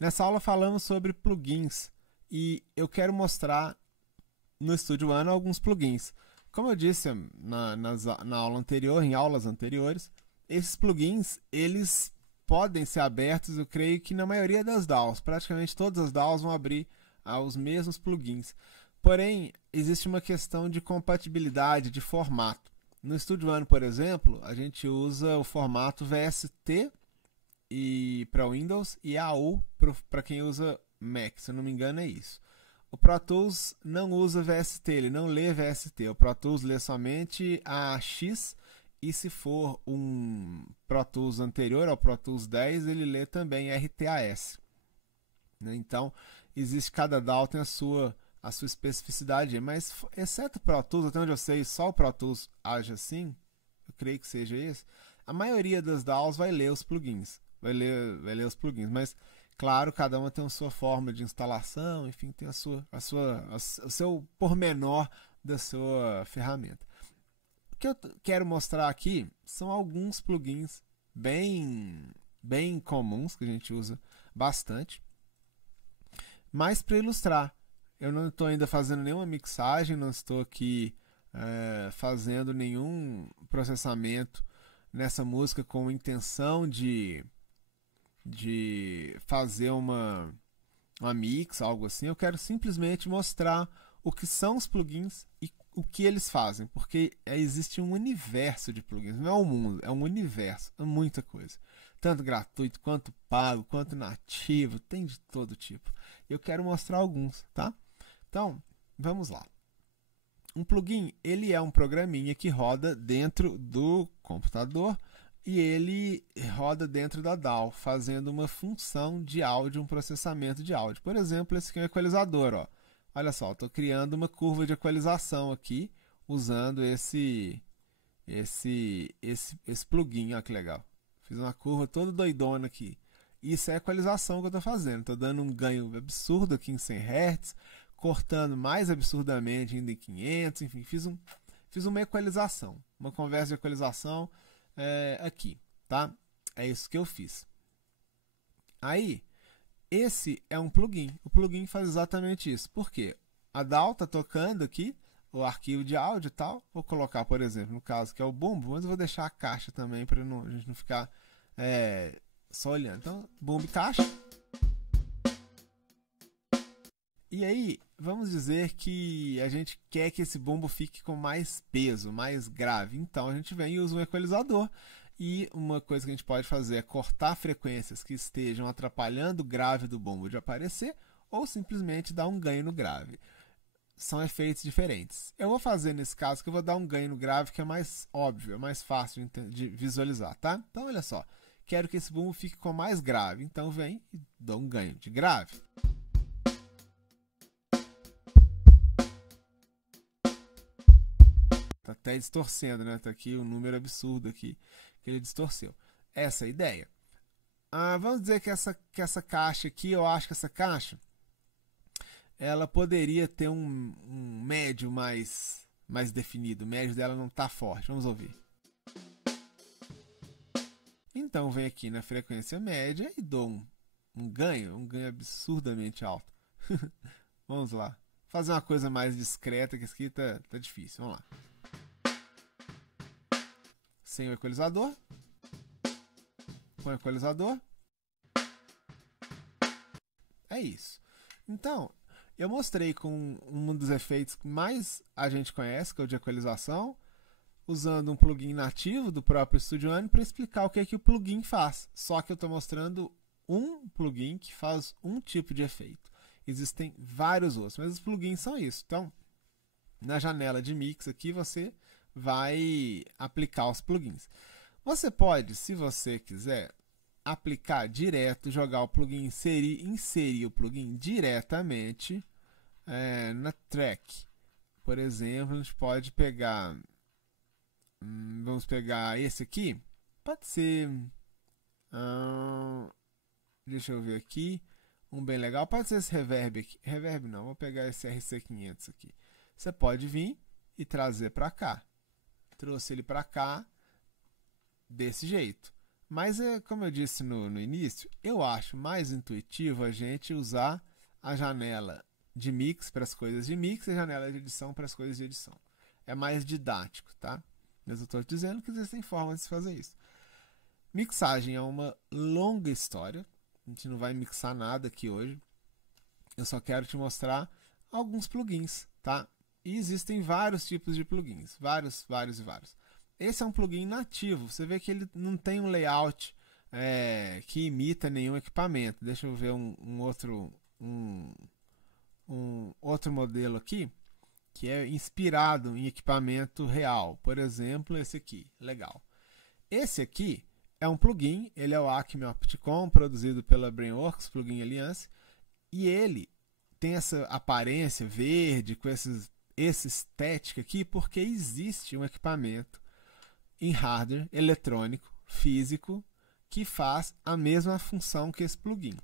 Nessa aula falamos sobre plugins e eu quero mostrar no Studio One alguns plugins. Como eu disse na aula anterior, em aulas anteriores, esses plugins eles podem ser abertos, eu creio que na maioria das DAWs, praticamente todas as DAWs vão abrir os mesmos plugins. Porém, existe uma questão de compatibilidade de formato. No Studio One, por exemplo, a gente usa o formato VST e para Windows e AU para quem usa Mac, se eu não me engano é isso. O Pro Tools não usa VST, ele não lê VST. O Pro Tools lê somente AX e se for um Pro Tools anterior ao Pro Tools 10, ele lê também RTAS. Então, existe cada DAW tem a sua especificidade, mas exceto o Pro Tools, até onde eu sei, só o Pro Tools age assim, eu creio que seja esse, a maioria das DAWs vai ler os plugins, vai ler os plugins, mas claro, cada uma tem a sua forma de instalação, enfim, tem o seu pormenor da sua ferramenta. O que eu quero mostrar aqui são alguns plugins bem comuns que a gente usa bastante, mas para ilustrar, eu não estou ainda fazendo nenhuma mixagem, não estou aqui fazendo nenhum processamento nessa música com intenção de fazer uma mix, algo assim. Eu quero simplesmente mostrar o que são os plugins e o que eles fazem, porque existe um universo de plugins, não é um mundo, é um universo, é muita coisa. Tanto gratuito, quanto pago, quanto nativo, tem de todo tipo. Eu quero mostrar alguns, tá? Então, vamos lá. Um plugin, ele é um programinha que roda dentro do computador e ele roda dentro da DAW, fazendo uma função de áudio, um processamento de áudio. Por exemplo, esse aqui é um equalizador. Ó. Olha só, estou criando uma curva de equalização aqui, usando esse plugin. Olha que legal. Fiz uma curva toda doidona aqui. Isso é a equalização que eu estou fazendo. Estou dando um ganho absurdo aqui em 100 Hz, cortando mais absurdamente ainda em 500, enfim, fiz uma equalização, uma conversa de equalização aqui, tá? É isso que eu fiz. Aí, esse é um plugin. O plugin faz exatamente isso. Por quê? A DAW está tocando aqui o arquivo de áudio e tal. Vou colocar, por exemplo, no caso que é o bumbo, mas eu vou deixar a caixa também para a gente não ficar só olhando. Então, bumbo e caixa. E aí, vamos dizer que a gente quer que esse bumbo fique com mais peso, mais grave. Então, a gente vem e usa um equalizador. E uma coisa que a gente pode fazer é cortar frequências que estejam atrapalhando o grave do bumbo de aparecer ou simplesmente dar um ganho no grave. São efeitos diferentes. Eu vou fazer nesse caso que eu vou dar um ganho no grave que é mais óbvio, é mais fácil de visualizar, tá? Então, olha só. Quero que esse bumbo fique com mais grave. Então, vem e dou um ganho de grave. Tá até distorcendo, né? Tá aqui um número absurdo aqui que ele distorceu. Essa é a ideia. Vamos dizer que essa caixa aqui, eu acho que essa caixa ela poderia ter um médio mais definido. O médio dela não tá forte. Vamos ouvir. Então vem aqui na frequência média e dou um ganho absurdamente alto. Vamos lá. Fazer uma coisa mais discreta, que isso aqui tá difícil. Vamos lá. Sem o equalizador. Com o equalizador. É isso. Então, eu mostrei com um dos efeitos que mais a gente conhece, que é o de equalização, usando um plugin nativo do próprio Studio One para explicar o que é que o plugin faz. Só que eu estou mostrando um plugin que faz um tipo de efeito. Existem vários outros, mas os plugins são isso. Então, na janela de mix aqui, você vai aplicar os plugins. Você pode, se você quiser, aplicar direto, jogar o plugin, inserir o plugin diretamente na track. Por exemplo, a gente pode pegar, vamos pegar esse aqui, pode ser, deixa eu ver aqui, um bem legal, pode ser esse reverb aqui, reverb não, vou pegar esse RC500 aqui. Você pode vir e trazer para cá. Trouxe ele para cá desse jeito. Mas, como eu disse no início, eu acho mais intuitivo a gente usar a janela de mix para as coisas de mix e a janela de edição para as coisas de edição. É mais didático, tá? Mas eu estou dizendo que existem formas de fazer isso. Mixagem é uma longa história. A gente não vai mixar nada aqui hoje. Eu só quero te mostrar alguns plugins, tá? E existem vários tipos de plugins. Vários. Esse é um plugin nativo. Você vê que ele não tem um layout que imita nenhum equipamento. Deixa eu ver um outro modelo aqui que é inspirado em equipamento real. Por exemplo, esse aqui. Legal. Esse aqui é um plugin. Ele é o Acme Opticon, produzido pela Brainworks, plugin Alliance. E ele tem essa aparência verde, com essa estética aqui, porque existe um equipamento em hardware eletrônico, físico, que faz a mesma função que esse plugin.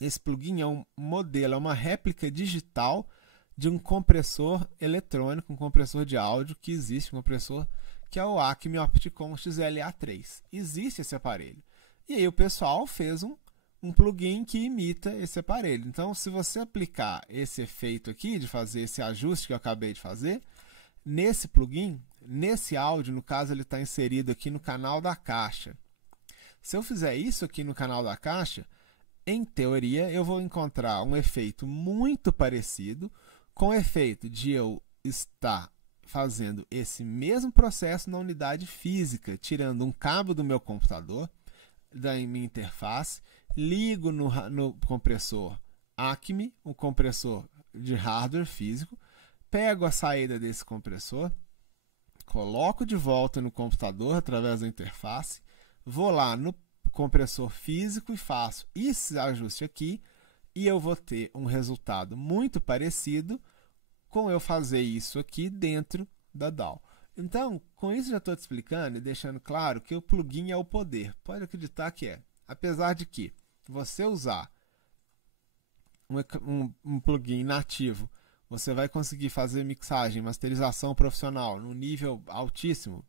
Esse plugin é um modelo, é uma réplica digital de um compressor eletrônico, um compressor de áudio que existe, um compressor que é o Acme Opticon XLA3. Existe esse aparelho. E aí o pessoal fez um plugin que imita esse aparelho. Então, se você aplicar esse efeito aqui, de fazer esse ajuste que eu acabei de fazer, nesse plugin, nesse áudio, no caso ele está inserido aqui no canal da caixa. Se eu fizer isso aqui no canal da caixa, em teoria eu vou encontrar um efeito muito parecido com o efeito de eu estar fazendo esse mesmo processo na unidade física, tirando um cabo do meu computador, da minha interface, ligo no compressor Acme, um compressor de hardware físico, pego a saída desse compressor, coloco de volta no computador através da interface, vou lá no compressor físico e faço esse ajuste aqui, e eu vou ter um resultado muito parecido com eu fazer isso aqui dentro da DAW. Então, com isso já estou te explicando e deixando claro que o plugin é o poder. Pode acreditar que é. Apesar de que você usar um plugin nativo, você vai conseguir fazer mixagem, masterização profissional num nível altíssimo,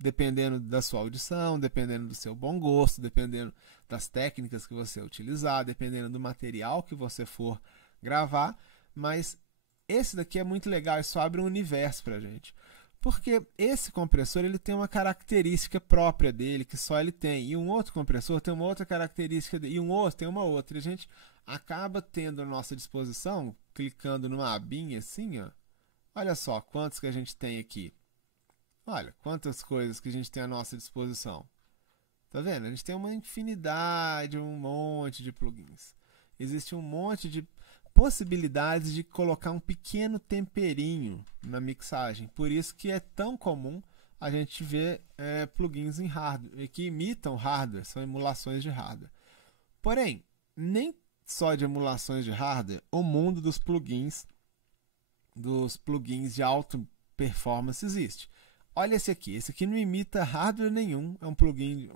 dependendo da sua audição, dependendo do seu bom gosto, dependendo das técnicas que você utilizar, dependendo do material que você for gravar, mas esse daqui é muito legal, isso abre um universo para a gente. Porque esse compressor ele tem uma característica própria dele, que só ele tem. E um outro compressor tem uma outra característica, e um outro tem uma outra. E a gente acaba tendo à nossa disposição, clicando numa abinha assim, ó. Olha só quantos que a gente tem aqui. Olha quantas coisas que a gente tem à nossa disposição. Tá vendo? A gente tem uma infinidade, um monte de plugins. Existe um monte de possibilidades de colocar um pequeno temperinho na mixagem. Por isso que é tão comum a gente ver plugins em hardware, que imitam hardware, são emulações de hardware. Porém, nem só de emulações de hardware, o mundo dos plugins de alta performance existe. Olha esse aqui não imita hardware nenhum, é um plugin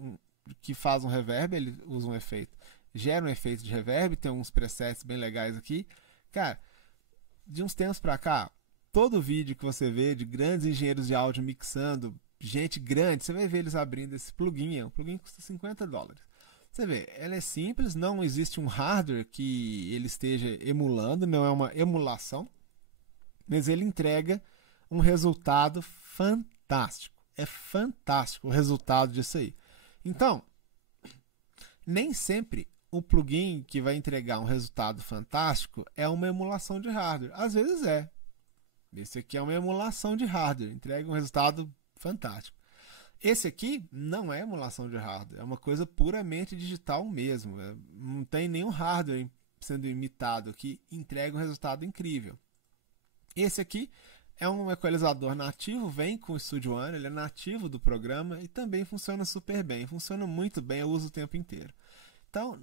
que faz um reverb, ele usa um efeito, gera um efeito de reverb, tem uns presets bem legais aqui. Cara, de uns tempos pra cá, todo vídeo que você vê de grandes engenheiros de áudio mixando, gente grande, você vai ver eles abrindo esse plugin, um plugin que custa $50. Você vê, ela é simples, não existe um hardware que ele esteja emulando, não é uma emulação, mas ele entrega um resultado fantástico. É fantástico o resultado disso aí. Então, nem sempre o plugin que vai entregar um resultado fantástico é uma emulação de hardware. Às vezes é. Esse aqui é uma emulação de hardware, entrega um resultado fantástico. Esse aqui não é emulação de hardware, é uma coisa puramente digital mesmo. Não tem nenhum hardware sendo imitado aqui, entrega um resultado incrível. Esse aqui é um equalizador nativo, vem com o Studio One, ele é nativo do programa e também funciona super bem, funciona muito bem, eu uso o tempo inteiro. Então,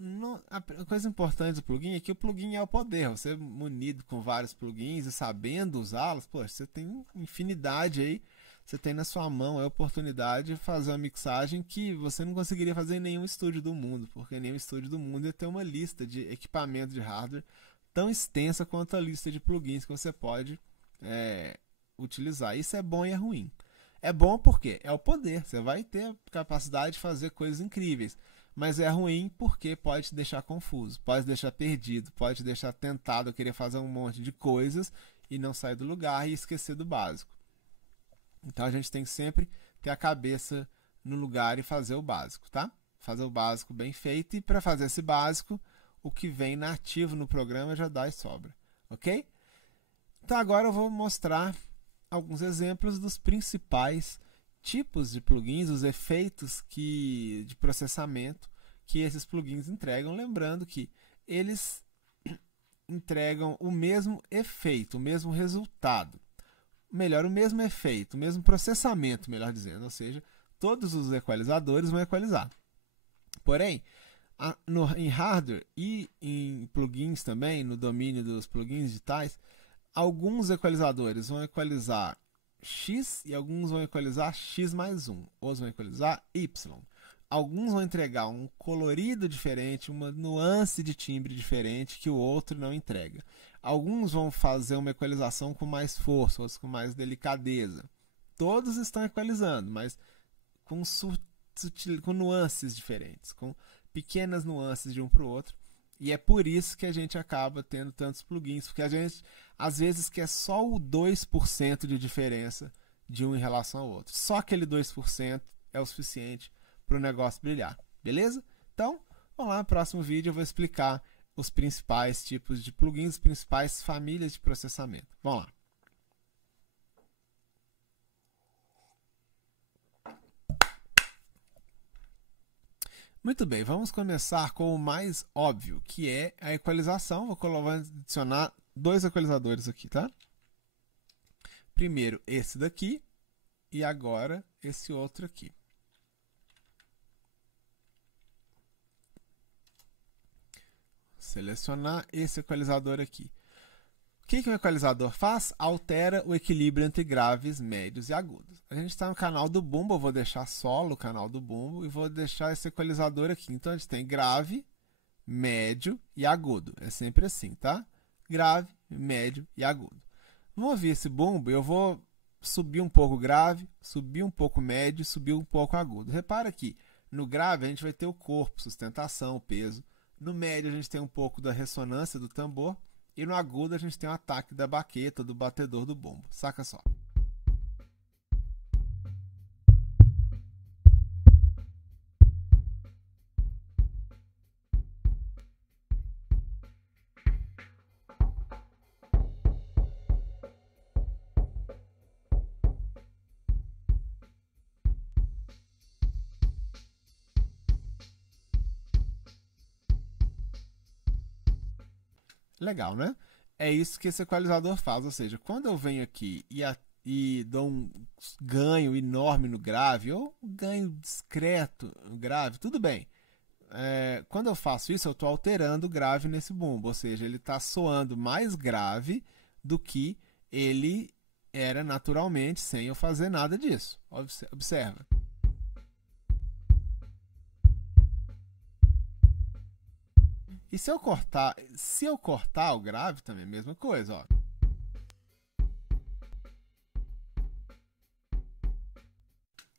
a coisa importante do plugin é que o plugin é o poder. Você munido com vários plugins e sabendo usá-los, você tem infinidade aí, você tem na sua mão a oportunidade de fazer uma mixagem que você não conseguiria fazer em nenhum estúdio do mundo, porque nenhum estúdio do mundo ia ter uma lista de equipamento de hardware tão extensa quanto a lista de plugins que você pode utilizar. Isso é bom e é ruim. É bom porque é o poder, você vai ter a capacidade de fazer coisas incríveis, mas é ruim porque pode te deixar confuso, pode te deixar perdido, pode te deixar tentado a querer fazer um monte de coisas e não sair do lugar e esquecer do básico. Então a gente tem que sempre ter a cabeça no lugar e fazer o básico, tá? Fazer o básico bem feito, e para fazer esse básico, o que vem nativo no programa já dá e sobra, ok? Então agora eu vou mostrar alguns exemplos dos principais tipos de plugins, os efeitos de processamento que esses plugins entregam, lembrando que eles entregam o mesmo efeito, o mesmo resultado, melhor, o mesmo efeito, o mesmo processamento, melhor dizendo, ou seja, todos os equalizadores vão equalizar. Porém, em hardware e em plugins também, no domínio dos plugins digitais, alguns equalizadores vão equalizar X e alguns vão equalizar X mais 1, outros vão equalizar Y. Alguns vão entregar um colorido diferente, uma nuance de timbre diferente que o outro não entrega. Alguns vão fazer uma equalização com mais força, outros com mais delicadeza. Todos estão equalizando, mas com nuances diferentes, com pequenas nuances de um para o outro. E é por isso que a gente acaba tendo tantos plugins, porque a gente às vezes quer só o 2% de diferença de um em relação ao outro. Só aquele 2% é o suficiente para o negócio brilhar, beleza? Então, vamos lá, no próximo vídeo eu vou explicar os principais tipos de plugins, as principais famílias de processamento. Vamos lá. Muito bem, vamos começar com o mais óbvio, que é a equalização. Vou adicionar dois equalizadores aqui, tá? Primeiro esse daqui e agora esse outro aqui. Selecionar esse equalizador aqui. O que o equalizador faz? Altera o equilíbrio entre graves, médios e agudos. A gente está no canal do bumbo, eu vou deixar solo o canal do bumbo e vou deixar esse equalizador aqui. Então a gente tem grave, médio e agudo. É sempre assim, tá? Grave, médio e agudo. Vamos ouvir esse bumbo, eu vou subir um pouco grave, subir um pouco médio, subir um pouco agudo. Repara que no grave a gente vai ter o corpo, sustentação, o peso. No médio a gente tem um pouco da ressonância do tambor. E no agudo a gente tem o ataque da baqueta, do batedor do bumbo. Saca só. Legal, né? É isso que esse equalizador faz, ou seja, quando eu venho aqui e dou um ganho enorme no grave, ou um ganho discreto no grave, tudo bem. Quando eu faço isso, eu estou alterando o grave nesse bumbo, ou seja, ele está soando mais grave do que ele era naturalmente, sem eu fazer nada disso. Observa. E se eu cortar o grave, também é a mesma coisa, ó.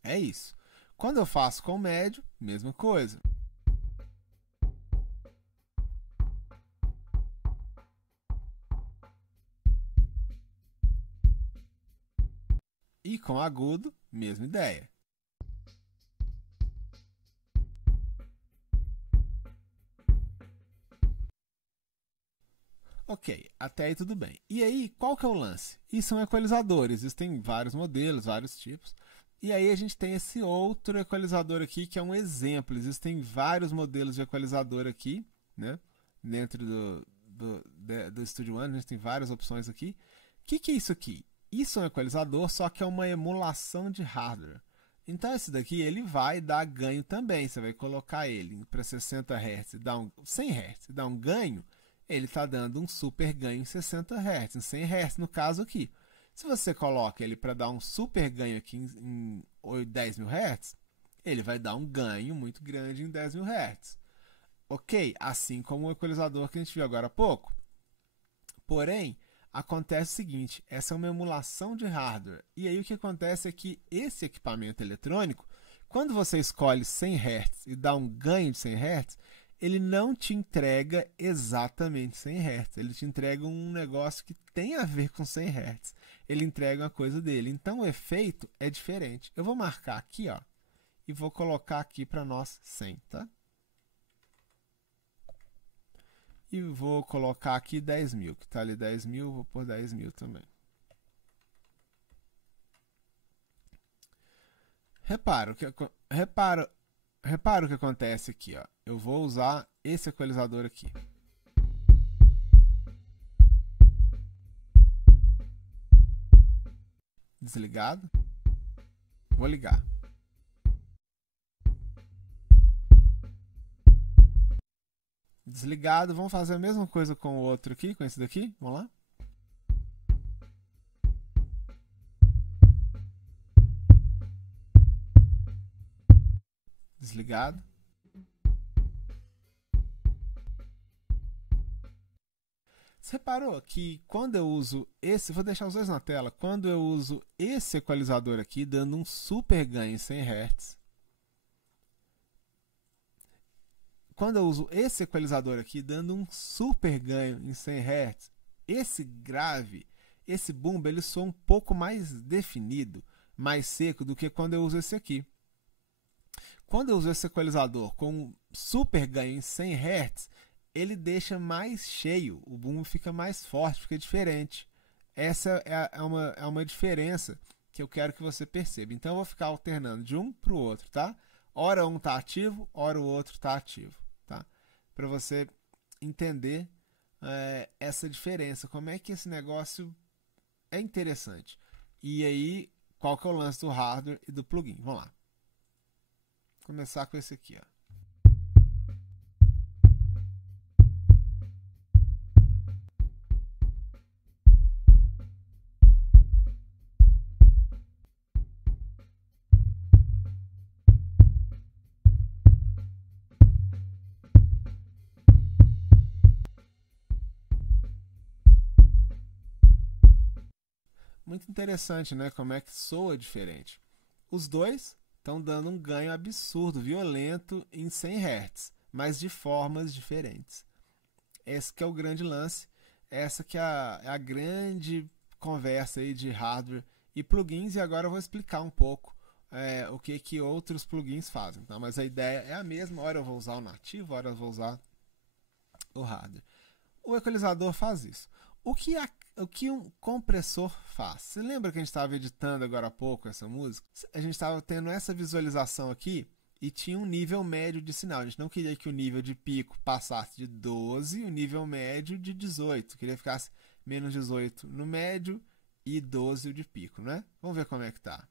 É isso. Quando eu faço com o médio, mesma coisa. E com agudo, mesma ideia. Ok, até aí tudo bem. E aí, qual que é o lance? Isso são equalizadores, existem vários modelos, vários tipos. E aí a gente tem esse outro equalizador aqui, que é um exemplo. Existem vários modelos de equalizador aqui, né? Dentro do Studio One, a gente tem várias opções aqui. O que é isso aqui? Isso é um equalizador, só que é uma emulação de hardware. Então esse daqui ele vai dar ganho também. Você vai colocar ele para 60 Hz, 100 Hz, dá um ganho. Ele está dando um super ganho em 60 Hz, em 100 Hz no caso aqui. Se você coloca ele para dar um super ganho aqui em 10 mil Hz, ele vai dar um ganho muito grande em 10 mil Hz. Ok? Assim como o equalizador que a gente viu agora há pouco. Porém, acontece o seguinte, essa é uma emulação de hardware. E aí o que acontece é que esse equipamento eletrônico, quando você escolhe 100 Hz e dá um ganho de 100 Hz, ele não te entrega exatamente 100 Hz. Ele te entrega um negócio que tem a ver com 100 Hz. Ele entrega uma coisa dele. Então o efeito é diferente. Eu vou marcar aqui, ó, e vou colocar aqui para nós 100, tá? E vou colocar aqui 10.000, que está ali 10.000, vou pôr 10.000 também. Repara o que acontece aqui, ó. Eu vou usar esse equalizador aqui. Desligado. Vou ligar. Desligado. Vamos fazer a mesma coisa com o outro aqui, com esse daqui. Vamos lá. Desligado. Você reparou que quando eu uso esse, vou deixar os dois na tela, quando eu uso esse equalizador aqui, dando um super ganho em 100 Hz, quando eu uso esse equalizador aqui, dando um super ganho em 100 Hz, esse grave, esse bumbo, ele soa um pouco mais definido, mais seco do que quando eu uso esse aqui. Quando eu uso esse equalizador com um super ganho em 100 Hz, ele deixa mais cheio, o bumbo fica mais forte, fica diferente. Essa é uma diferença que eu quero que você perceba. Então eu vou ficar alternando de um para o outro, tá? Ora um está ativo, ora o outro está ativo, tá? Para você entender essa diferença, como é que esse negócio é interessante. E aí, qual que é o lance do hardware e do plugin? Vamos lá. Vou começar com esse aqui, ó. Muito interessante, né? Como é que soa diferente. Os dois estão dando um ganho absurdo, violento em 100 Hz, mas de formas diferentes. Esse que é o grande lance, essa que é a grande conversa aí de hardware e plugins, e agora eu vou explicar um pouco o que outros plugins fazem. Tá? Mas a ideia é a mesma, hora eu vou usar o nativo, hora eu vou usar o hardware. O equalizador faz isso. O que um compressor faz? Você lembra que a gente estava editando agora há pouco essa música? A gente estava tendo essa visualização aqui e tinha um nível médio de sinal. A gente não queria que o nível de pico passasse de 12 e o nível médio de 18. Queria que ficasse menos 18 no médio e 12 o de pico, né? Vamos ver como é que tá.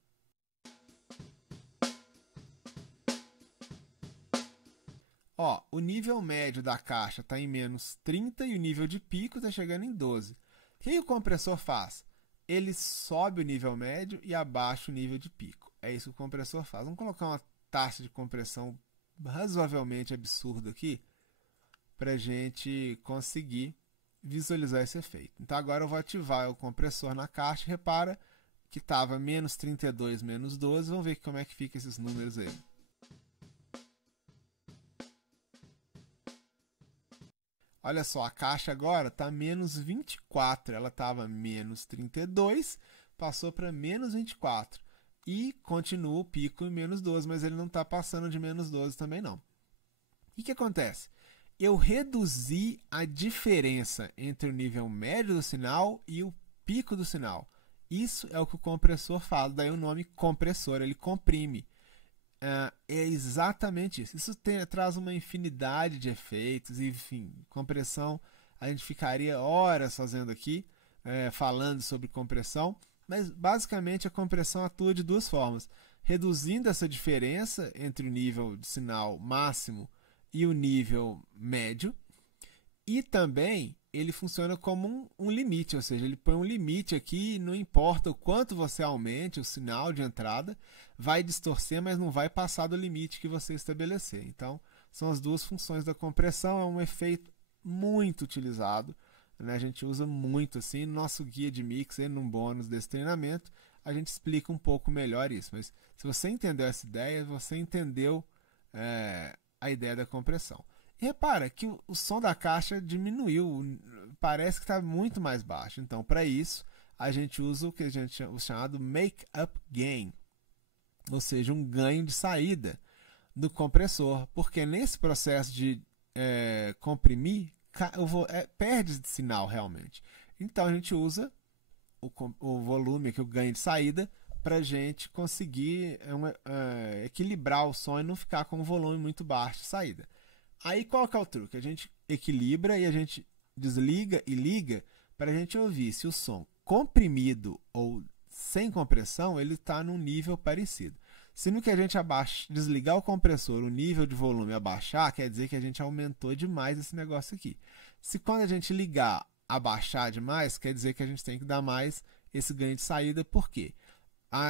Ó, o nível médio da caixa está em menos 30 e o nível de pico está chegando em 12. O que o compressor faz? Ele sobe o nível médio e abaixa o nível de pico. É isso que o compressor faz. Vamos colocar uma taxa de compressão razoavelmente absurda aqui para a gente conseguir visualizar esse efeito. Então agora eu vou ativar o compressor na caixa. Repara que estava menos 32, menos 12. Vamos ver como é que fica esses números aí. Olha só, a caixa agora está menos 24, ela estava menos 32, passou para menos 24. E continua o pico em menos 12, mas ele não está passando de menos 12 também não. O que acontece? Eu reduzi a diferença entre o nível médio do sinal e o pico do sinal. Isso é o que o compressor faz, daí o nome compressor, ele comprime. É exatamente isso. Isso traz uma infinidade de efeitos, enfim, compressão. A gente ficaria horas fazendo aqui, falando sobre compressão, mas basicamente a compressão atua de duas formas: reduzindo essa diferença entre o nível de sinal máximo e o nível médio, e também ele funciona como um limite, ou seja, ele põe um limite aqui e não importa o quanto você aumente o sinal de entrada, vai distorcer, mas não vai passar do limite que você estabelecer. Então, são as duas funções da compressão, é um efeito muito utilizado né, a gente usa muito assim, no nosso guia de mix, num bônus desse treinamento, a gente explica um pouco melhor isso. Mas se você entendeu essa ideia, você entendeu a ideia da compressão. E repara que o som da caixa diminuiu, parece que está muito mais baixo. Então, para isso, a gente usa o que a gente chama, o chamado make-up gain, ou seja, um ganho de saída do compressor, porque nesse processo de comprimir, perde sinal realmente. Então, a gente usa o volume, que é o ganho de saída, para a gente conseguir equilibrar o som e não ficar com um volume muito baixo de saída. Aí qual que é o truque? A gente equilibra e a gente desliga e liga para a gente ouvir se o som comprimido ou sem compressão ele está num nível parecido. Se no que a gente desligar o compressor, o nível de volume abaixar, quer dizer que a gente aumentou demais esse negócio aqui. Se quando a gente ligar, abaixar demais, quer dizer que a gente tem que dar mais esse ganho de saída. Por quê?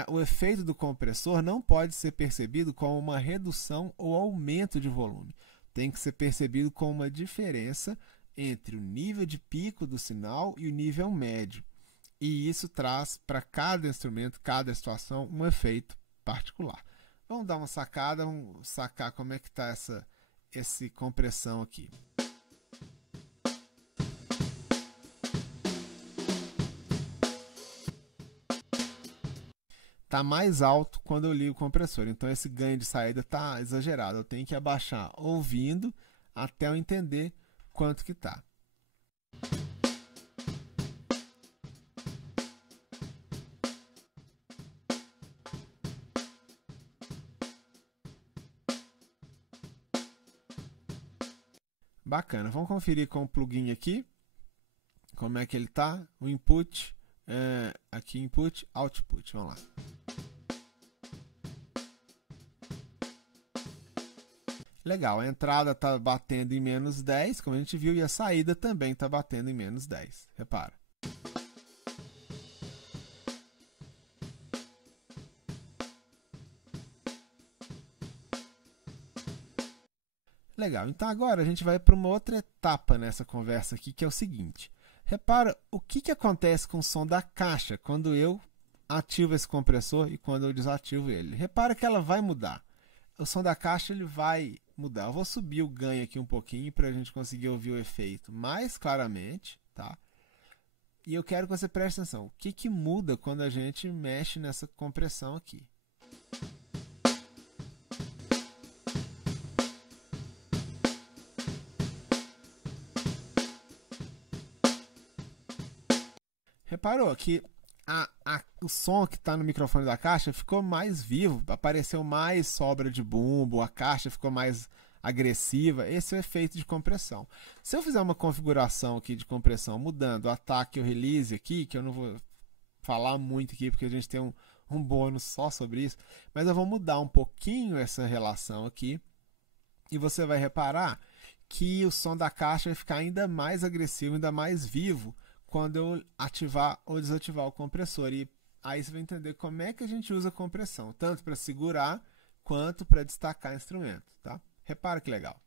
O efeito do compressor não pode ser percebido como uma redução ou aumento de volume. Tem que ser percebido como uma diferença entre o nível de pico do sinal e o nível médio. E isso traz para cada instrumento, cada situação, um efeito particular. Vamos dar uma sacada, vamos sacar como é que está essa compressão aqui. Está mais alto quando eu ligo o compressor, então esse ganho de saída está exagerado. Eu tenho que abaixar ouvindo até eu entender quanto que está. Bacana, vamos conferir com o plugin aqui, como é que ele está, o input, aqui input, output, vamos lá. Legal, a entrada está batendo em menos 10, como a gente viu, e a saída também está batendo em menos 10, repara. Legal, então agora a gente vai para uma outra etapa nessa conversa aqui, que é o seguinte. Repara o que acontece com o som da caixa quando eu ativo esse compressor e quando eu desativo ele. Repara que ela vai mudar. O som da caixa ele vai mudar. Eu vou subir o ganho aqui um pouquinho para a gente conseguir ouvir o efeito mais claramente, tá? E eu quero que você preste atenção. O que muda quando a gente mexe nessa compressão aqui? Reparou que o som que está no microfone da caixa ficou mais vivo, apareceu mais sobra de bumbo, a caixa ficou mais agressiva. Esse é o efeito de compressão. Se eu fizer uma configuração aqui de compressão mudando o ataque e o release aqui, que eu não vou falar muito aqui porque a gente tem um bônus só sobre isso, mas eu vou mudar um pouquinho essa relação aqui e você vai reparar que o som da caixa vai ficar ainda mais agressivo, ainda mais vivo quando eu ativar ou desativar o compressor. E aí você vai entender como é que a gente usa a compressão, tanto para segurar quanto para destacar instrumento, tá? Repara que legal.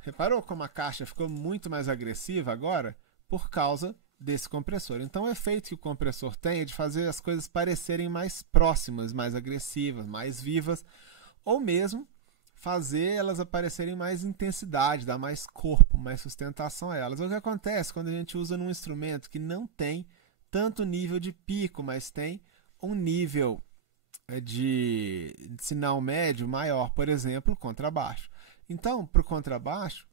Reparou como a caixa ficou muito mais agressiva agora por causa desse compressor? Então o efeito que o compressor tem é de fazer as coisas parecerem mais próximas, mais agressivas, mais vivas, ou mesmo fazer elas aparecerem mais intensidade, dar mais corpo, mais sustentação a elas. O que acontece quando a gente usa num instrumento que não tem tanto nível de pico, mas tem um nível de sinal médio maior, por exemplo, contrabaixo. Então, para o contrabaixo,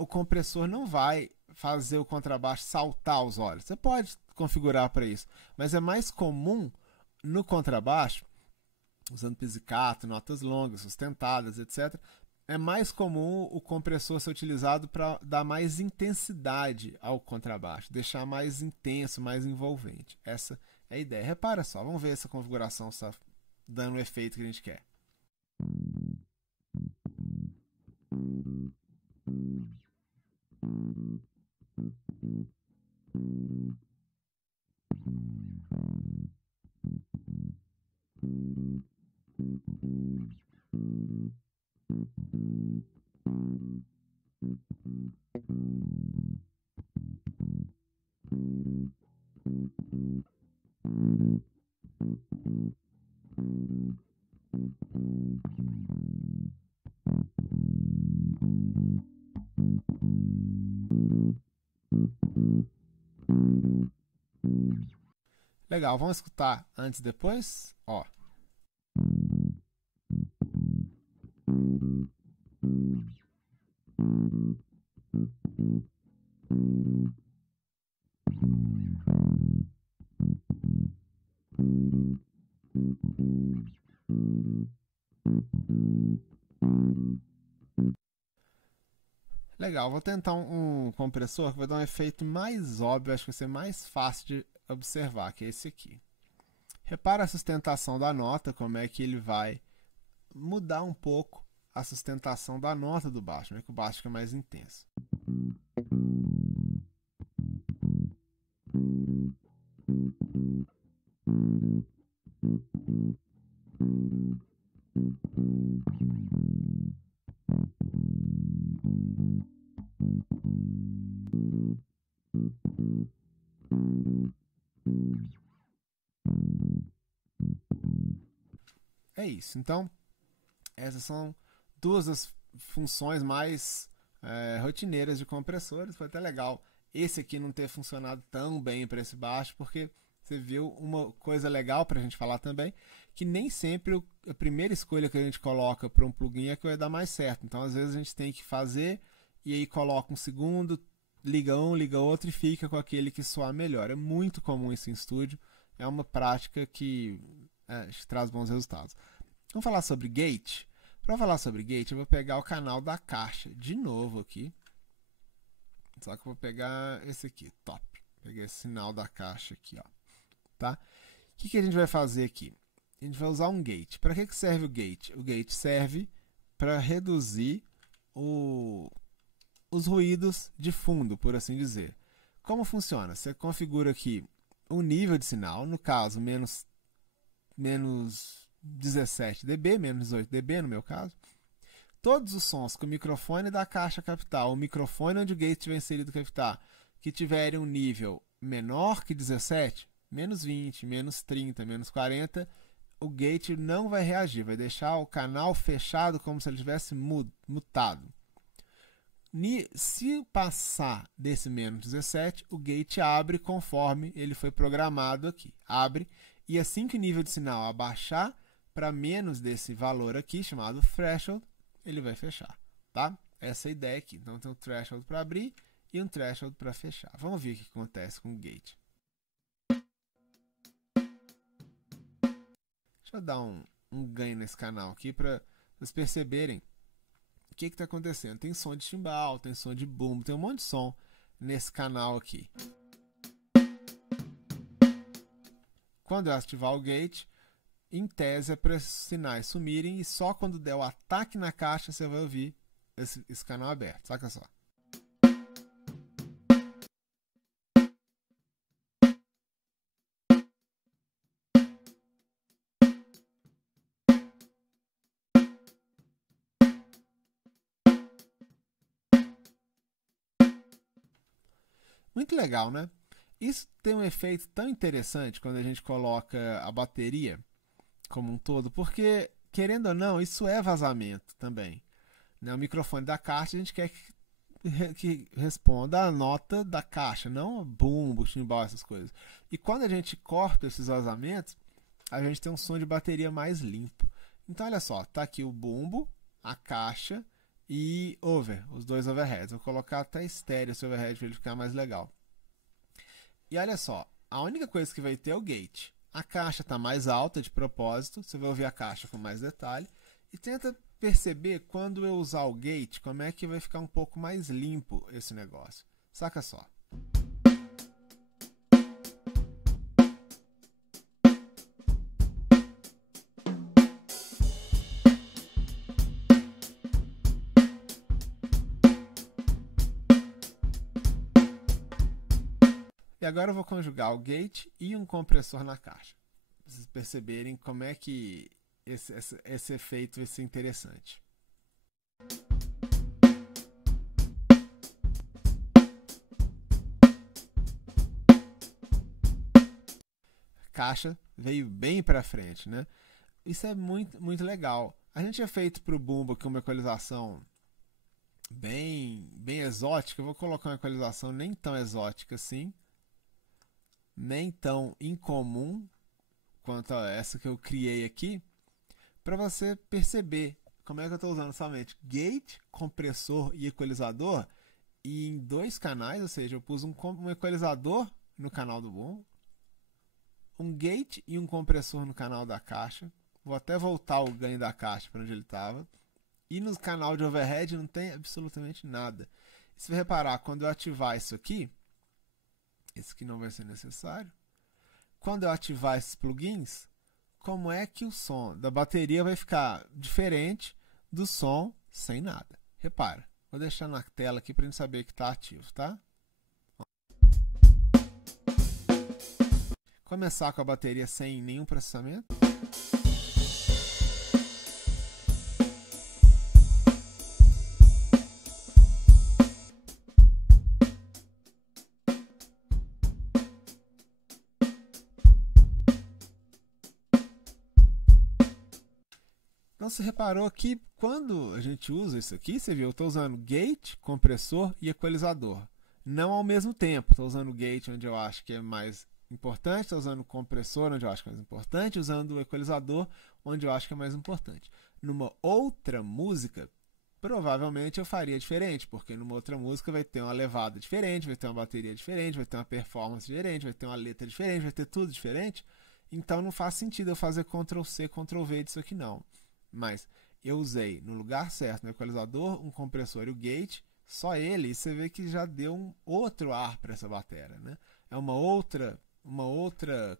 o compressor não vai fazer o contrabaixo saltar os olhos. Você pode configurar para isso, mas é mais comum no contrabaixo, usando pizzicato, notas longas, sustentadas, etc., é mais comum o compressor ser utilizado para dar mais intensidade ao contrabaixo, deixar mais intenso, mais envolvente. Essa é a ideia. Repara só, vamos ver essa configuração está dando o efeito que a gente quer. Legal, vamos escutar antes e depois? Ó. Legal, vou tentar um compressor que vai dar um efeito mais óbvio, acho que vai ser mais fácil de observar, que é esse aqui. Repara a sustentação da nota, como é que ele vai mudar um pouco a sustentação da nota do baixo, como é que o baixo fica mais intenso. É isso. Então, essas são duas das funções mais rotineiras de compressores. Foi até legal esse aqui não ter funcionado tão bem para esse baixo, porque você viu uma coisa legal para a gente falar também, que nem sempre a primeira escolha que a gente coloca para um plugin é que vai dar mais certo. Então, às vezes, a gente tem que fazer e aí coloca um segundo, liga um, liga outro e fica com aquele que soar melhor. É muito comum isso em estúdio. É uma prática que traz bons resultados. Vamos falar sobre gate? Para falar sobre gate, eu vou pegar o canal da caixa de novo aqui. Só que eu vou pegar esse aqui, top. Peguei esse sinal da caixa aqui, ó. Tá? O que a gente vai fazer aqui? A gente vai usar um gate. Para que serve o gate? O gate serve para reduzir os ruídos de fundo, por assim dizer. Como funciona? Você configura aqui o nível de sinal, no caso, menos 17 dB, menos 18 dB no meu caso. Todos os sons que o microfone da caixa captar, o microfone onde o gate estiver inserido captar, que tiverem um nível menor que 17, menos 20, menos 30, menos 40, o gate não vai reagir, vai deixar o canal fechado como se ele tivesse mutado. Se passar desse menos 17, o gate abre conforme ele foi programado aqui. Abre, e assim que o nível de sinal abaixar para menos desse valor aqui, chamado threshold, ele vai fechar. Tá? Essa é a ideia aqui. Então tem um threshold para abrir e um threshold para fechar. Vamos ver o que acontece com o gate. Deixa eu dar um ganho nesse canal aqui para vocês perceberem o que está acontecendo. Tem som de timbal, tem som de boom, tem um monte de som nesse canal aqui. Quando eu ativar o gate, em tese é para esses sinais sumirem e só quando der o ataque na caixa você vai ouvir esse canal aberto. Saca só. Muito legal, né? Isso tem um efeito tão interessante quando a gente coloca a bateria como um todo, porque, querendo ou não, isso é vazamento também. O microfone da caixa a gente quer que responda a nota da caixa, não bumbo, timbal, essas coisas. E quando a gente corta esses vazamentos, a gente tem um som de bateria mais limpo. Então, olha só, tá aqui o bumbo, a caixa e over, os dois overheads. Vou colocar até estéreo esse overhead para ele ficar mais legal. E olha só, a única coisa que vai ter é o gate. A caixa está mais alta de propósito, você vai ouvir a caixa com mais detalhe. E tenta perceber quando eu usar o gate, como é que vai ficar um pouco mais limpo esse negócio. Saca só. agora eu vou conjugar o gate e um compressor na caixa. Pra vocês perceberem como é que esse efeito vai ser interessante. A caixa veio bem para frente, né? Isso é muito legal. A gente tinha feito para o bumbo aqui uma equalização bem exótica. Eu vou colocar uma equalização nem tão exótica assim, nem tão incomum quanto a essa que eu criei aqui, para você perceber como é que eu estou usando somente gate, compressor e equalizador, e em dois canais, ou seja, eu pus um equalizador no canal do bumbo, um gate e um compressor no canal da caixa. Vou até voltar o ganho da caixa para onde ele estava. E no canal de overhead não tem absolutamente nada. E se você reparar, quando eu ativar isso aqui, esse aqui não vai ser necessário. Quando eu ativar esses plugins, como é que o som da bateria vai ficar diferente do som sem nada? Repara, vou deixar na tela aqui para a gente saber que está ativo, tá? Começar com a bateria sem nenhum processamento. Então você reparou que quando a gente usa isso aqui, você viu, eu estou usando gate, compressor e equalizador. Não ao mesmo tempo. Estou usando o gate onde eu acho que é mais importante, estou usando o compressor onde eu acho que é mais importante, usando o equalizador onde eu acho que é mais importante. Numa outra música, provavelmente eu faria diferente, porque numa outra música vai ter uma levada diferente, vai ter uma bateria diferente, vai ter uma performance diferente, vai ter uma letra diferente, vai ter tudo diferente. Então não faz sentido eu fazer Ctrl+C, Ctrl+V disso aqui não. Mas eu usei no lugar certo, no equalizador, um compressor e o gate, só ele, e você vê que já deu um outro ar para essa bateria, né? É uma outra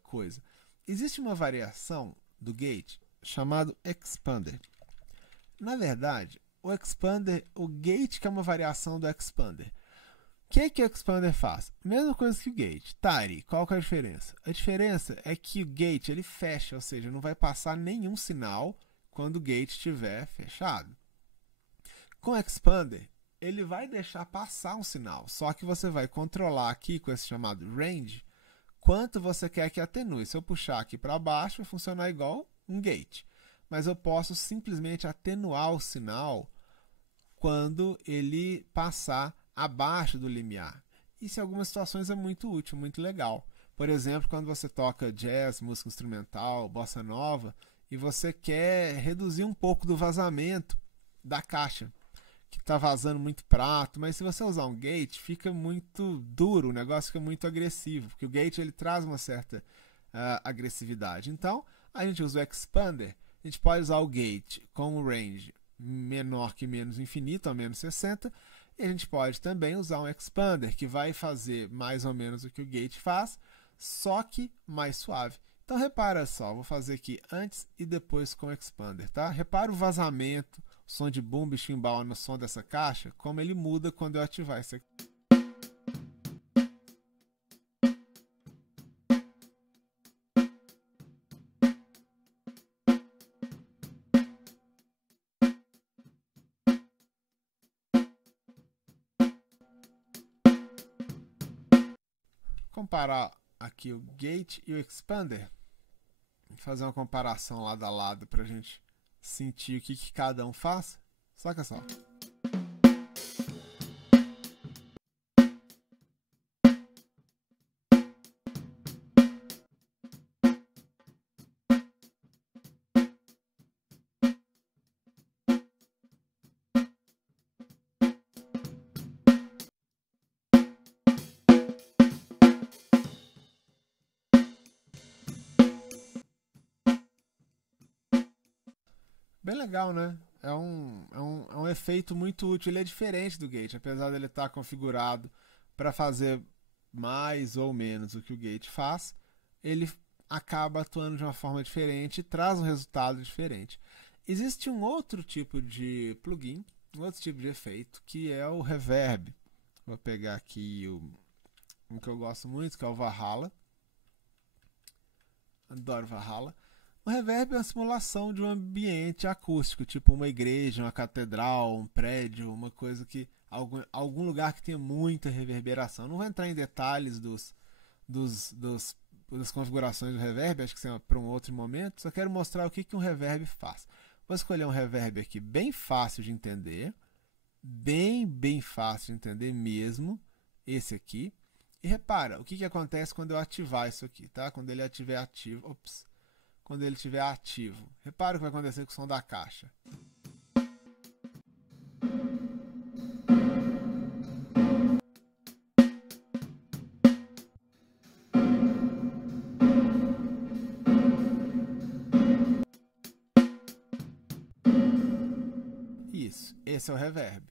coisa. Existe uma variação do gate chamado expander. Na verdade, o gate que é uma variação do expander. O que o expander faz? Mesma coisa que o gate. Tá, Ari, qual que é a diferença? A diferença é que o gate ele fecha, ou seja, não vai passar nenhum sinal quando o gate estiver fechado. Com o expander, ele vai deixar passar um sinal, só que você vai controlar aqui com esse chamado range quanto você quer que atenue. Se eu puxar aqui para baixo, vai funcionar igual um gate, mas eu posso simplesmente atenuar o sinal quando ele passar abaixo do limiar. Isso em algumas situações é muito útil, muito legal. Por exemplo, quando você toca jazz, música instrumental, bossa nova, e você quer reduzir um pouco do vazamento da caixa, que está vazando muito prato, mas se você usar um gate, fica muito duro, o negócio fica muito agressivo, porque o gate ele traz uma certa agressividade. Então, a gente usa o expander, a gente pode usar o gate com o range menor que menos infinito, a menos 60, e a gente pode também usar um expander, que vai fazer mais ou menos o que o gate faz, só que mais suave. Então repara só, vou fazer aqui antes e depois com o expander, tá? Repara o vazamento, o som de bumbo e chimbal no som dessa caixa, como ele muda quando eu ativar isso aqui. Comparar aqui o gate e o expander, fazer uma comparação lado a lado para a gente sentir o que cada um faz. Saca só. Bem legal, né? É um efeito muito útil. Ele é diferente do gate, apesar dele estar configurado para fazer mais ou menos o que o gate faz, ele acaba atuando de uma forma diferente e traz um resultado diferente. Existe um outro tipo de plugin, um outro tipo de efeito, que é o reverb. Vou pegar aqui um que eu gosto muito, que é o Valhalla. Adoro Valhalla. O reverb é uma simulação de um ambiente acústico, tipo uma igreja, uma catedral, um prédio, uma coisa que algum lugar que tenha muita reverberação. Não vou entrar em detalhes das configurações do reverb, acho que isso é para um outro momento. Só quero mostrar o que um reverb faz. Vou escolher um reverb aqui bem fácil de entender, bem fácil de entender mesmo, esse aqui. E repara, o que acontece quando eu ativar isso aqui, tá? Quando ele estiver ativo, quando ele estiver ativo. Repara o que vai acontecer com o som da caixa. Isso, esse é o reverb.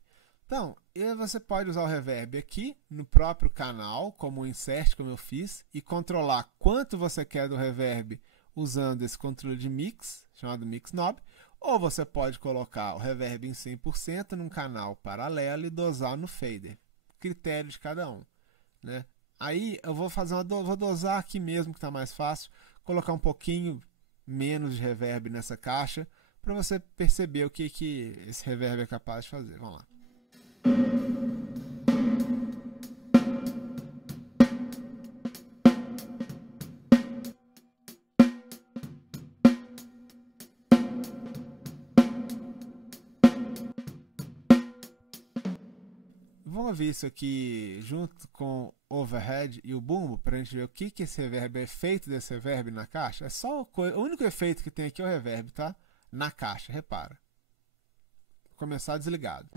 Então, você pode usar o reverb aqui no próprio canal, como um insert, como eu fiz, e controlar quanto você quer do reverb usando esse controle de mix, chamado Mix Knob, ou você pode colocar o reverb em 100% num canal paralelo e dosar no fader. Critério de cada um, né? Aí eu vou vou dosar aqui mesmo, que está mais fácil, colocar um pouquinho menos de reverb nessa caixa, para você perceber o que esse reverb é capaz de fazer. Vamos lá. Vamos ver isso aqui junto com o overhead e o bumbo para a gente ver o que esse reverb é efeito desse reverb na caixa. É só o único efeito que tem aqui é o reverb, tá? Na caixa, repara. Vou começar desligado.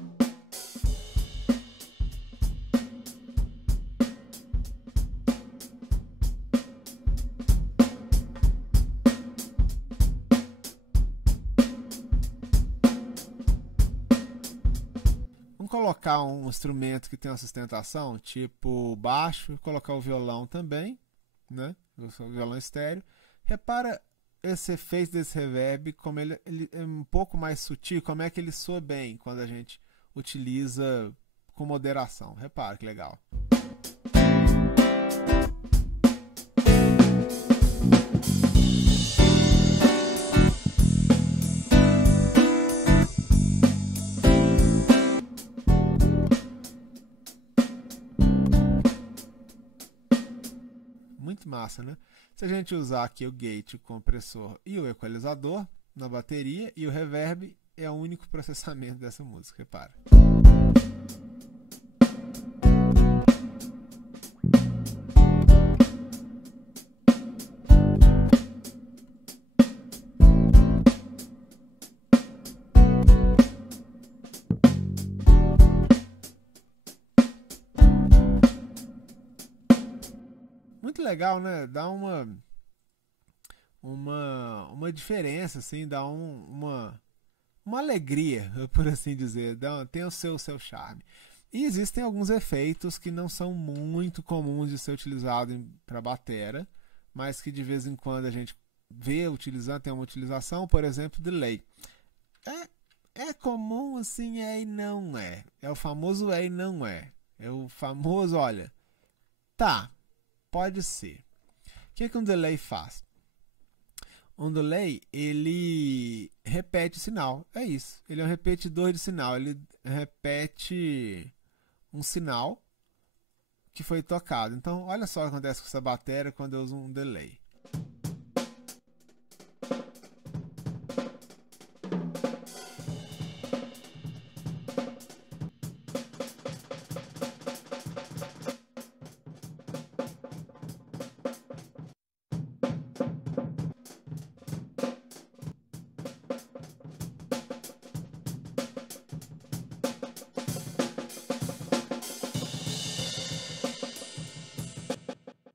Vamos colocar um instrumento que tem uma sustentação, tipo baixo, colocar o violão também, né? O violão estéreo. Repara esse efeito desse reverb, como ele é um pouco mais sutil, como é que ele soa bem quando a gente utiliza com moderação. Repara que legal. Muito massa, né? Se a gente usar aqui o gate, o compressor e o equalizador na bateria, e o reverb é o único processamento dessa música, repara. Muito legal, né? Dá uma diferença, assim, dá uma alegria, por assim dizer. Tem o seu charme. E existem alguns efeitos que não são muito comuns de ser utilizados para batera, mas que de vez em quando a gente vê utilizando, tem uma utilização, por exemplo, delay. É comum assim, é e não é. É o famoso é e não é. É o famoso, olha, tá, pode ser. O que um delay faz? Um delay, ele repete o sinal. É isso. Ele é um repetidor de sinal. Ele repete um sinal que foi tocado. Então, olha só o que acontece com essa bateria quando eu uso um delay.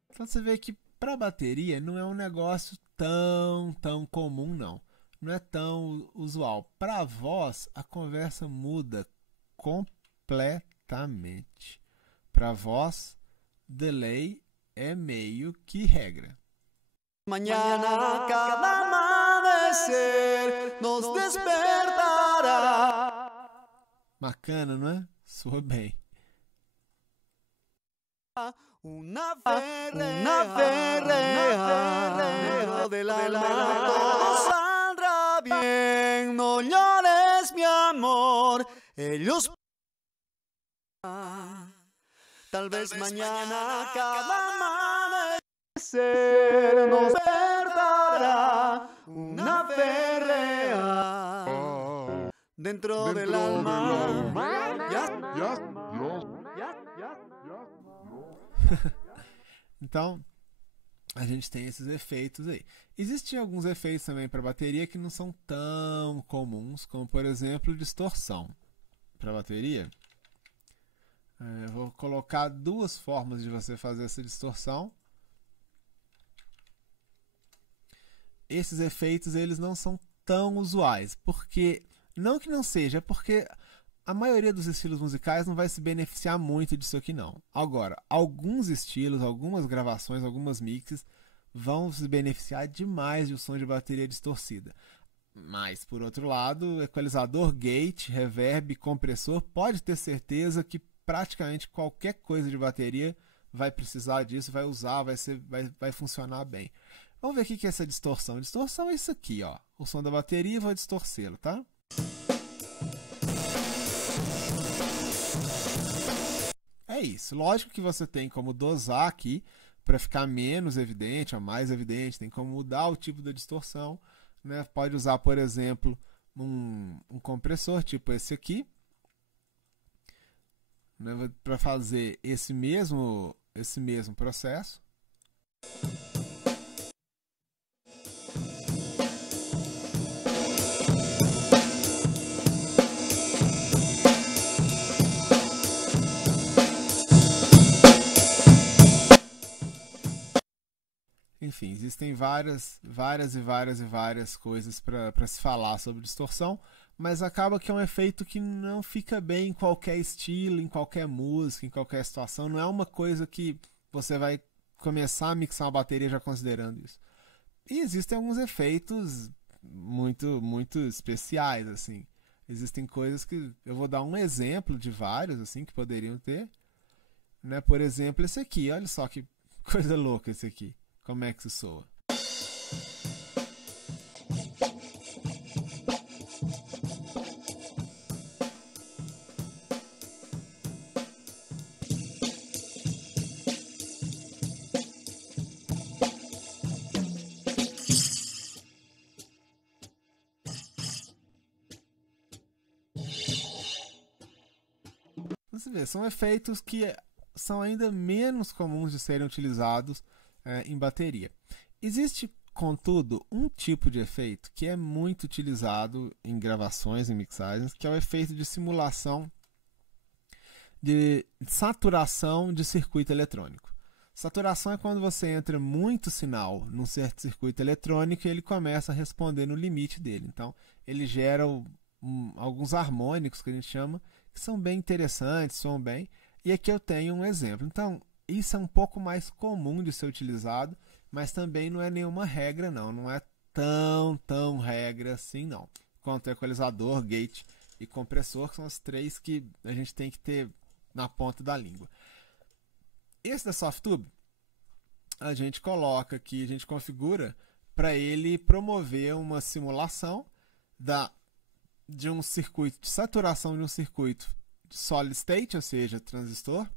Então você vê que para bateria não é um negócio tão comum, não. Não é tão usual. Para voz, a conversa muda completamente. Para voz, delay é meio que regra. Mañana cada amanecer nos despertará. Bacana, não é? Soa bem. Una ferrea, dentro del alma todo saldrá bien. No llores, mi amor, ellos tal vez mañana cada amanecer nos despertará una ferrea dentro del alma. Então, a gente tem esses efeitos aí. Existem alguns efeitos também para bateria que não são tão comuns, como por exemplo distorção. Para bateria, eu vou colocar duas formas de você fazer essa distorção. Esses efeitos eles não são tão usuais, porque não que não seja, é porque a maioria dos estilos musicais não vai se beneficiar muito disso aqui não. Agora, alguns estilos, algumas gravações, algumas mixes vão se beneficiar demais de um som de bateria distorcida. Mas, por outro lado, equalizador, gate, reverb, compressor, pode ter certeza que praticamente qualquer coisa de bateria vai precisar disso, vai usar, vai funcionar bem. Vamos ver o que é essa distorção. Distorção é isso aqui, ó. O som da bateria, vou distorcê-lo, tá? É isso. Lógico que você tem como dosar aqui para ficar menos evidente ou mais evidente. Tem como mudar o tipo da distorção, né? Pode usar, por exemplo, um compressor tipo esse aqui, né? Para fazer esse mesmo processo. Enfim, existem várias coisas para se falar sobre distorção, mas acaba que é um efeito que não fica bem em qualquer estilo, em qualquer música, em qualquer situação. Não é uma coisa que você vai começar a mixar uma bateria já considerando isso. E existem alguns efeitos muito especiais, assim. Existem coisas que eu vou dar um exemplo de vários assim que poderiam ter, né? Por exemplo, esse aqui. Olha só que coisa louca esse aqui. Como é que isso soa? Você vê, são efeitos que são ainda menos comuns de serem utilizados em bateria. Existe, contudo, um tipo de efeito que é muito utilizado em gravações, em mixagens, que é o efeito de simulação de saturação de circuito eletrônico. Saturação é quando você entra muito sinal num certo circuito eletrônico e ele começa a responder no limite dele. Então, ele gera alguns harmônicos, que a gente chama, que são bem interessantes, soam bem. E aqui eu tenho um exemplo. Então, isso é um pouco mais comum de ser utilizado, mas também não é nenhuma regra, não. Não é tão regra assim, não. Quanto equalizador, gate e compressor, que são as três que a gente tem que ter na ponta da língua. Esse da Softube, a gente coloca aqui, a gente configura para ele promover uma simulação de um circuito, de saturação de um circuito de solid state, ou seja, transistor,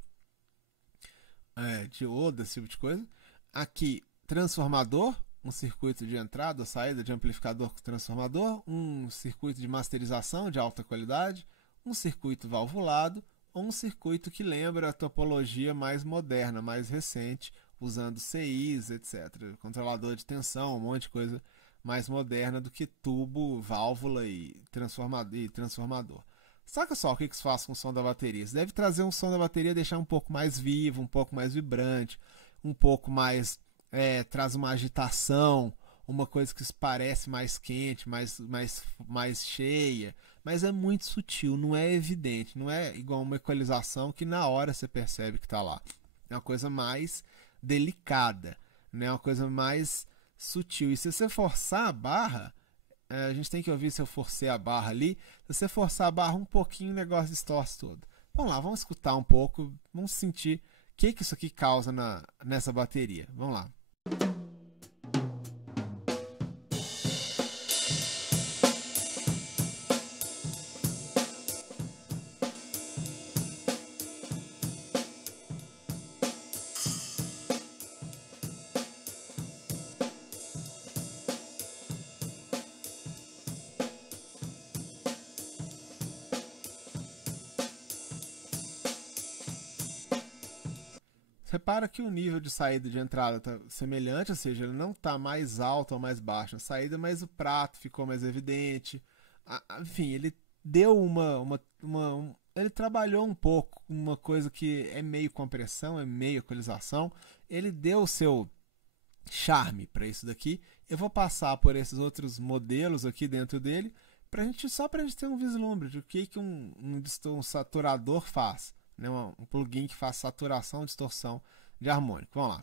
diodo, esse tipo de coisa. Aqui, transformador, um circuito de entrada ou saída de amplificador com transformador, um circuito de masterização de alta qualidade, um circuito valvulado ou um circuito que lembra a topologia mais moderna, mais recente, usando CIs, etc. Controlador de tensão, um monte de coisa mais moderna do que tubo, válvula e transformador. Saca só o que isso faz com o som da bateria. Isso deve trazer um som da bateria, deixar um pouco mais vivo, um pouco mais vibrante, um pouco mais... traz uma agitação, uma coisa que parece mais quente, mais cheia, mas é muito sutil, não é evidente, não é igual uma equalização que na hora você percebe que está lá. É uma coisa mais delicada, né? Uma coisa mais sutil. E se você forçar a barra, a gente tem que ouvir se eu forcei a barra ali. Se você forçar a barra um pouquinho, o negócio distorce todo. Vamos lá, vamos escutar um pouco, vamos sentir que isso aqui causa nessa bateria. Vamos lá. Repara que o nível de saída e de entrada está semelhante, ou seja, ele não está mais alto ou mais baixo na saída, mas o prato ficou mais evidente. Enfim, ele deu ele trabalhou um pouco uma coisa que é meio compressão, é meio equalização. Ele deu o seu charme para isso daqui. Eu vou passar por esses outros modelos aqui dentro dele, só para a gente ter um vislumbre de o que um saturador faz. Né, um plugin que faz saturação e distorção de harmônico. Vamos lá.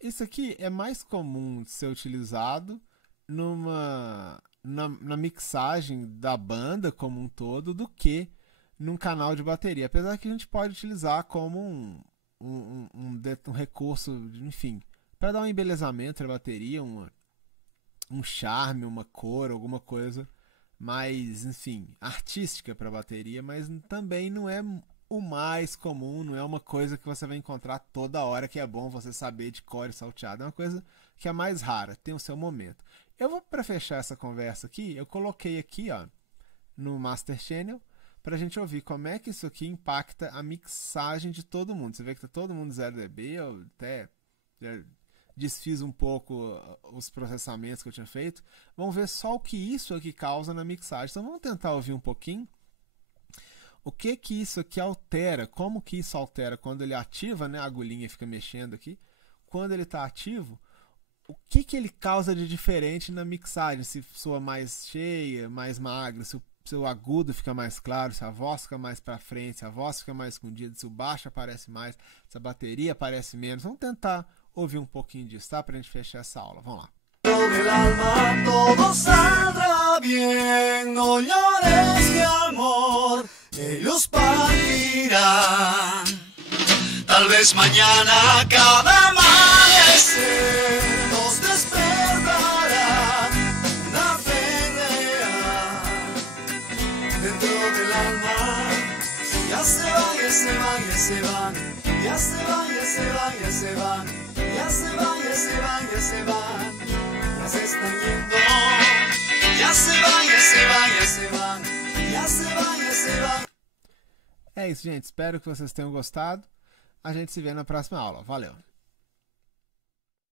Isso aqui é mais comum de ser utilizado na mixagem da banda como um todo do que num canal de bateria. Apesar que a gente pode utilizar como um recurso, enfim, para dar um embelezamento à bateria, um charme, uma cor, alguma coisa mais, enfim, artística para a bateria, mas também não é o mais comum, não é uma coisa que você vai encontrar toda hora, que é bom você saber de cor e salteado. É uma coisa que é mais rara, tem o seu momento. Para fechar essa conversa aqui, eu coloquei aqui, ó, no Master Channel, para a gente ouvir como é que isso aqui impacta a mixagem de todo mundo. Você vê que tá todo mundo 0 dB, eu até desfiz um pouco os processamentos que eu tinha feito. Vamos ver só o que isso aqui causa na mixagem. Então vamos tentar ouvir um pouquinho. O que isso aqui altera? Como que isso altera? Quando ele ativa, né, a agulhinha fica mexendo aqui. Quando ele está ativo, o que ele causa de diferente na mixagem? Se soa mais cheia, mais magra, se o agudo fica mais claro, se a voz fica mais para frente, se a voz fica mais escondida, se o baixo aparece mais, se a bateria aparece menos. Vamos tentar ouvir um pouquinho disso, tá? Para a gente fechar essa aula. Vamos lá. Del alma todo saldrá bien, no llores mi amor, ellos partirán. Tal vez mañana cada amanecer nos despertará una fe real dentro del alma. Ya se van, ya se van, ya se van, ya se van, ya se van, ya se van, ya se van, ya se van, ya se van. Ya se están yendo, ya se van, ya se van, ya se van, ya se van, ya se van. É isso, gente. Espero que vocês tenham gostado. A gente se vê na próxima aula. Valeu!